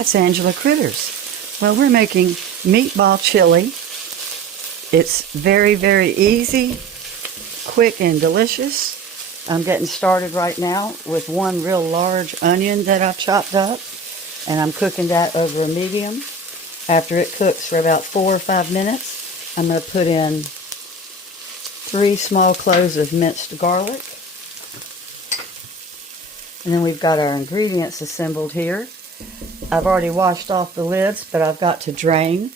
Hi, it's Angela Critters. Well, we're making meatball chili. It's very, very easy, quick, and delicious. I'm getting started right now with one real large onion that I've chopped up, and I'm cooking that over a medium. After it cooks for about 4 or 5 minutes, I'm going to put in 3 small cloves of minced garlic. And then we've got our ingredients assembled here. I've already washed off the lids, but I've got to drain.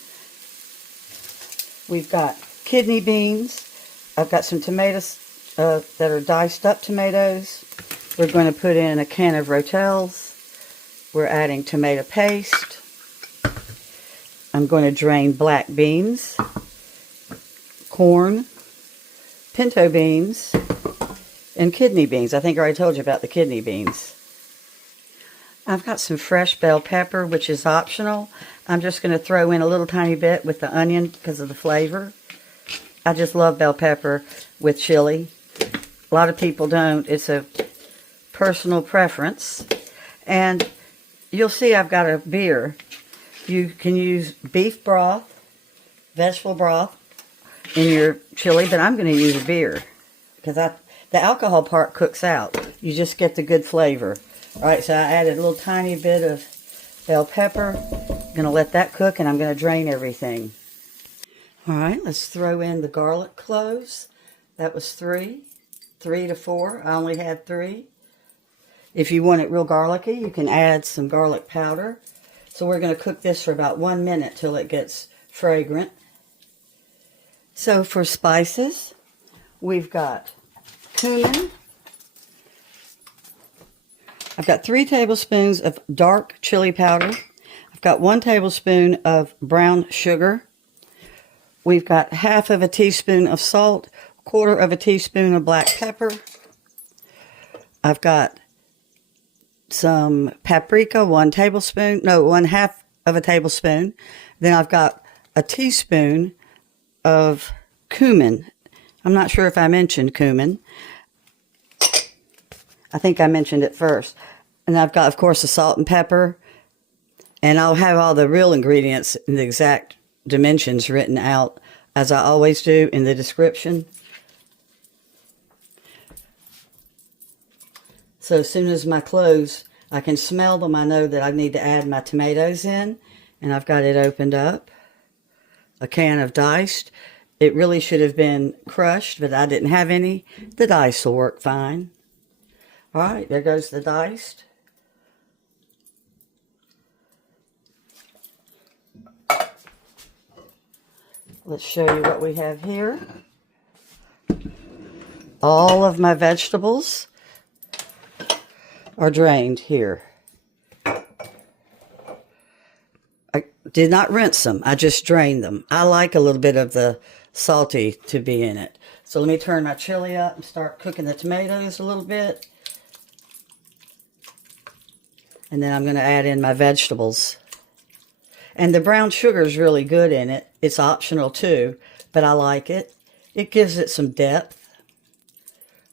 We've got kidney beans. I've got some tomatoes that are diced up tomatoes. We're going to put in a can of Rotels. We're adding tomato paste. I'm going to drain black beans, corn, pinto beans, and kidney beans. I think I already told you about the kidney beans. I've got some fresh bell pepper, which is optional. I'm just going to throw in a little tiny bit with the onion because of the flavor. I just love bell pepper with chili. A lot of people don't. It's a personal preference. And you'll see I've got a beer. You can use beef broth, vegetable broth in your chili, but I'm going to use a beer because the alcohol part cooks out. You just get the good flavor. Alright, so I added a little tiny bit of bell pepper. I'm going to let that cook, and I'm going to drain everything. Alright, let's throw in the garlic cloves. That was 3 to 4. I only had 3. If you want it real garlicky, you can add some garlic powder. So we're going to cook this for about 1 minute till it gets fragrant. So for spices, we've got cumin. I've got 3 tablespoons of dark chili powder. I've got 1 tablespoon of brown sugar. We've got half of a teaspoon of salt, 1/4 of a teaspoon of black pepper. I've got some paprika, 1/2 of a tablespoon. Then I've got a teaspoon of cumin. I'm not sure if I mentioned cumin. I think I mentioned it first. And I've got, of course, the salt and pepper. And I'll have all the real ingredients and the exact dimensions written out, as I always do, in the description. So as soon as my cloves, I can smell them, I know that I need to add my tomatoes in. And I've got it opened up. A can of diced. It really should have been crushed, but I didn't have any. The dice will work fine. All right, there goes the diced. Let's show you what we have here. All of my vegetables are drained here. I did not rinse them. I just drained them. I like a little bit of the salty to be in it. So let me turn my chili up and start cooking the tomatoes a little bit. And then I'm going to add in my vegetables. And the brown sugar is really good in it. It's optional too, but I like it. It gives it some depth.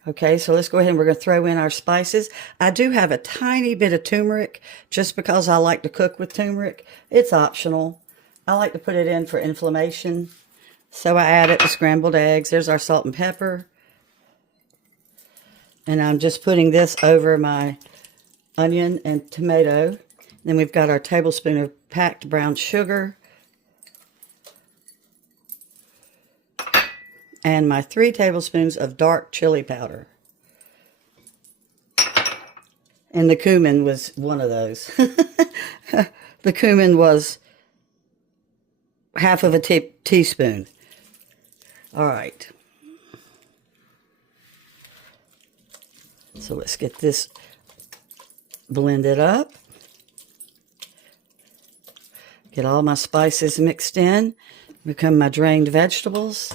Okay, so let's go ahead and we're going to throw in our spices. I do have a tiny bit of turmeric just because I like to cook with turmeric. It's optional. I like to put it in for inflammation. So I added the scrambled eggs. There's our salt and pepper. And I'm just putting this over my onion and tomato. Then we've got our tablespoon of packed brown sugar. And my 3 tablespoons of dark chili powder. And the cumin was one of those. The cumin was half of a teaspoon. All right. So let's get this blended up. Get all my spices mixed in. Become my drained vegetables.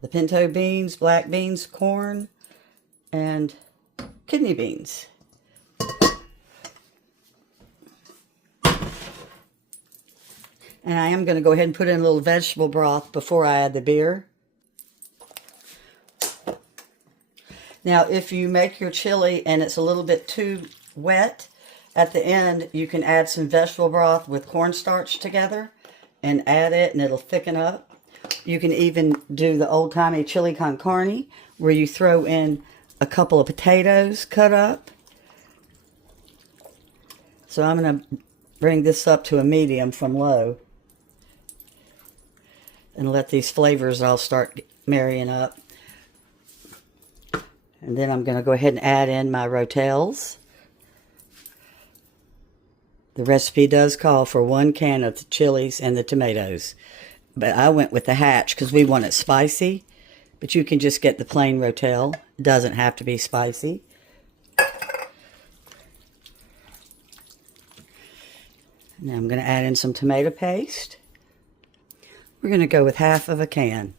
The pinto beans, black beans, corn, and kidney beans. And I am going to go ahead and put in a little vegetable broth before I add the beer. Now, if you make your chili and it's a little bit too wet, At the end, you can add some vegetable broth with cornstarch together and add it, and it'll thicken up. You can even do the old-timey chili con carne, where you throw in a couple of potatoes cut up. So I'm going to bring this up to a medium from low and let these flavors all start marrying up. And then I'm going to go ahead and add in my Rotels. The recipe does call for 1 can of the chilies and the tomatoes. But I went with the Hatch because we want it spicy. But you can just get the plain Rotel. It doesn't have to be spicy. Now I'm going to add in some tomato paste. We're going to go with half of a can.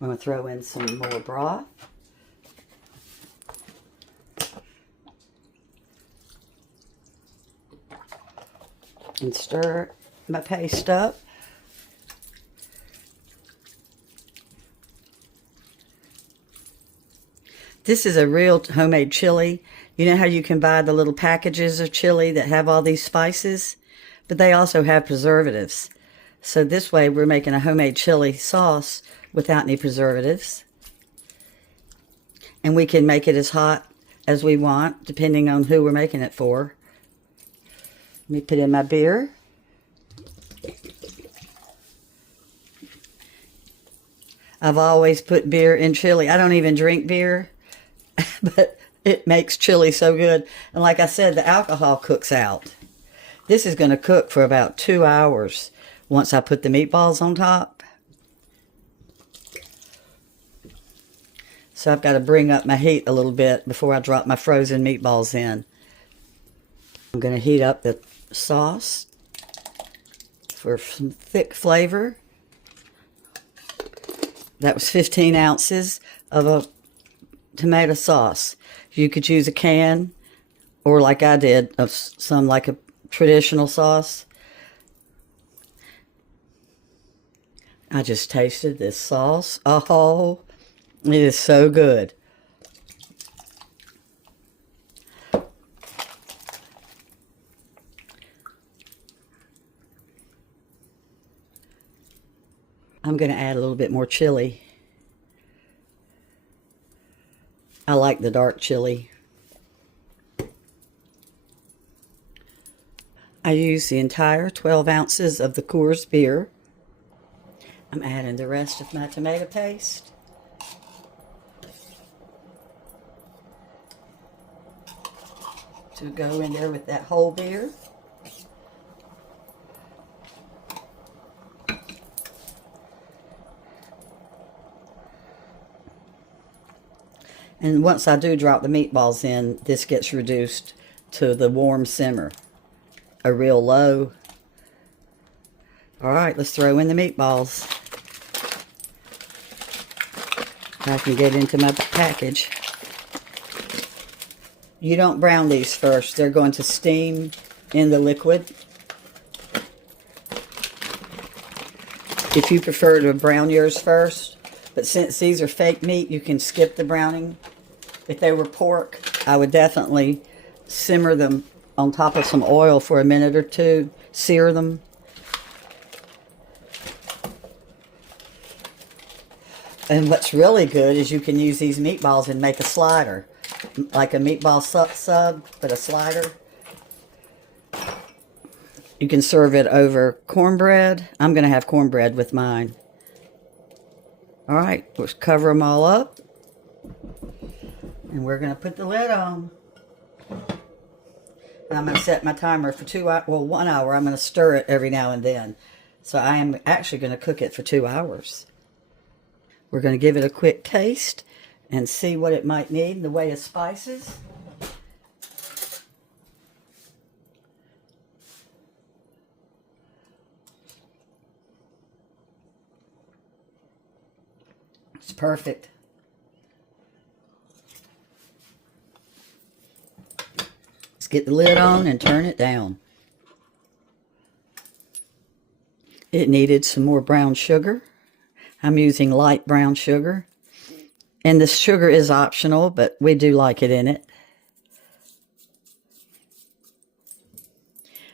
I'm going to throw in some more broth. And stir my paste up. This is a real homemade chili. You know how you can buy the little packages of chili that have all these spices? But they also have preservatives. So this way we're making a homemade chili sauce without any preservatives. And we can make it as hot as we want, depending on who we're making it for. Let me put in my beer. I've always put beer in chili. I don't even drink beer, but it makes chili so good. And like I said, the alcohol cooks out. This is going to cook for about 2 hours once I put the meatballs on top. So I've got to bring up my heat a little bit before I drop my frozen meatballs in. I'm going to heat up the sauce for some thick flavor. That was 15 ounces of a tomato sauce. You could use a can, or like I did, of some like a traditional sauce. I just tasted this sauce. Oh, it is so good. I'm going to add a little bit more chili. I like the dark chili. I used the entire 12 ounces of the Coors beer. I'm adding the rest of my tomato paste. To go in there with that whole beer. And once I do drop the meatballs in, this gets reduced to the warm simmer, a real low. All right, let's throw in the meatballs. I can get into my package. You don't brown these first. They're going to steam in the liquid. If you prefer to brown yours first, but since these are fake meat, you can skip the browning. If they were pork, I would definitely simmer them on top of some oil for a minute or two, sear them. And what's really good is you can use these meatballs and make a slider, like a meatball sub, but a slider. You can serve it over cornbread. I'm going to have cornbread with mine. All right, let's cover them all up. And we're going to put the lid on. And I'm going to set my timer for 2 hours. Well, 1 hour. I'm going to stir it every now and then. So I am actually going to cook it for 2 hours. We're going to give it a quick taste and see what it might need in the way of spices. It's perfect. Let's get the lid on and turn it down. It needed some more brown sugar. I'm using light brown sugar. And the sugar is optional, but we do like it in it.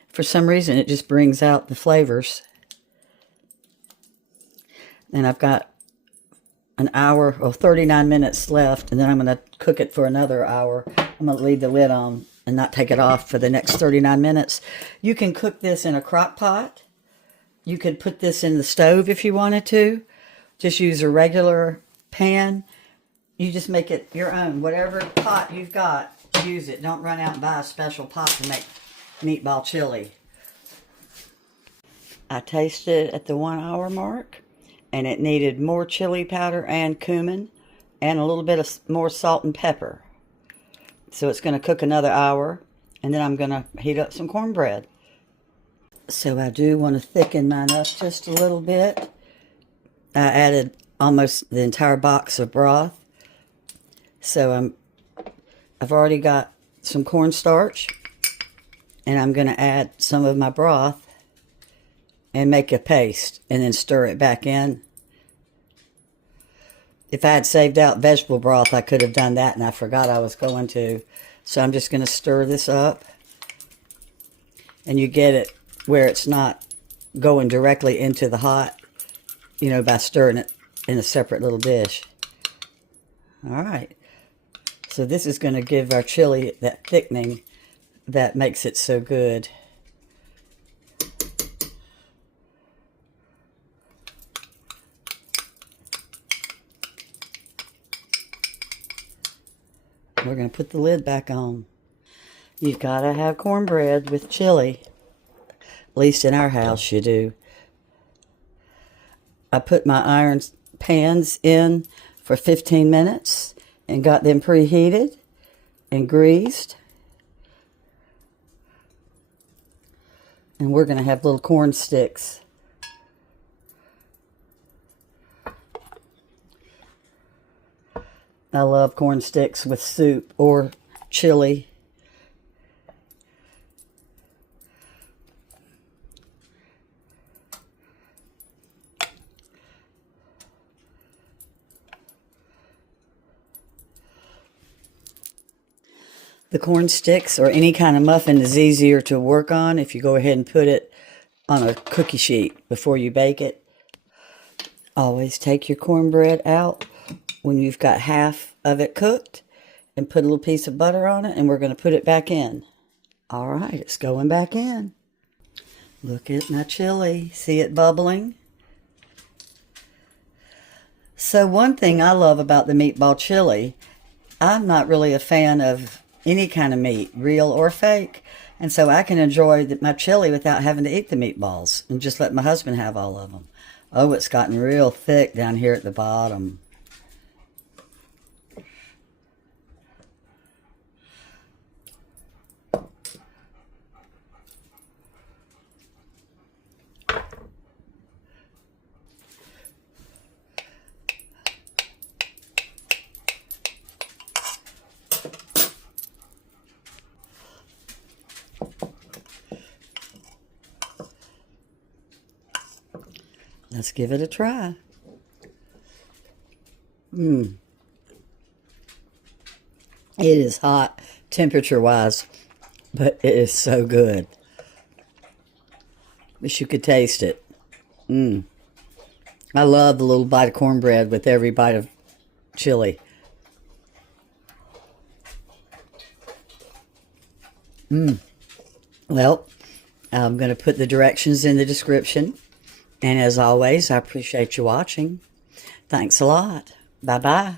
For some reason, it just brings out the flavors. And I've got an hour or 39 minutes left, and then I'm going to cook it for another hour. I'm going to leave the lid on and not take it off for the next 39 minutes. You can cook this in a crock pot. You could put this in the stove if you wanted to. Just use a regular pan. You just make it your own. Whatever pot you've got, use it. Don't run out and buy a special pot to make meatball chili. I tasted at the 1 hour mark, and it needed more chili powder and cumin and a little bit of more salt and pepper. So it's going to cook another hour, and then I'm going to heat up some cornbread. So I do want to thicken mine up just a little bit. I added almost the entire box of broth. So I've already got some cornstarch, and I'm going to add some of my broth and make a paste and then stir it back in. If I had saved out vegetable broth, I could have done that, and I forgot I was going to. So I'm just going to stir this up, and you get it where it's not going directly into the hot, you know, by stirring it in a separate little dish. All right. So this is going to give our chili that thickening that makes it so good. We're going to put the lid back on. You've got to have cornbread with chili. At least in our house you do. I put my iron pans in for 15 minutes and got them preheated and greased. And we're going to have little corn sticks. I love corn sticks with soup or chili. The corn sticks or any kind of muffin is easier to work on if you go ahead and put it on a cookie sheet before you bake it. Always take your cornbread out when you've got half of it cooked and put a little piece of butter on it, and we're going to put it back in. All right, it's going back in. Look at my chili. See it bubbling? So one thing I love about the meatball chili, I'm not really a fan of any kind of meat, real or fake. And so I can enjoy my chili without having to eat the meatballs and just let my husband have all of them. Oh, it's gotten real thick down here at the bottom. Let's give it a try. It is hot temperature-wise, but it is so good. Wish you could taste it. I love the little bite of cornbread with every bite of chili. Well, I'm going to put the directions in the description. And as always, I appreciate you watching. Thanks a lot. Bye-bye.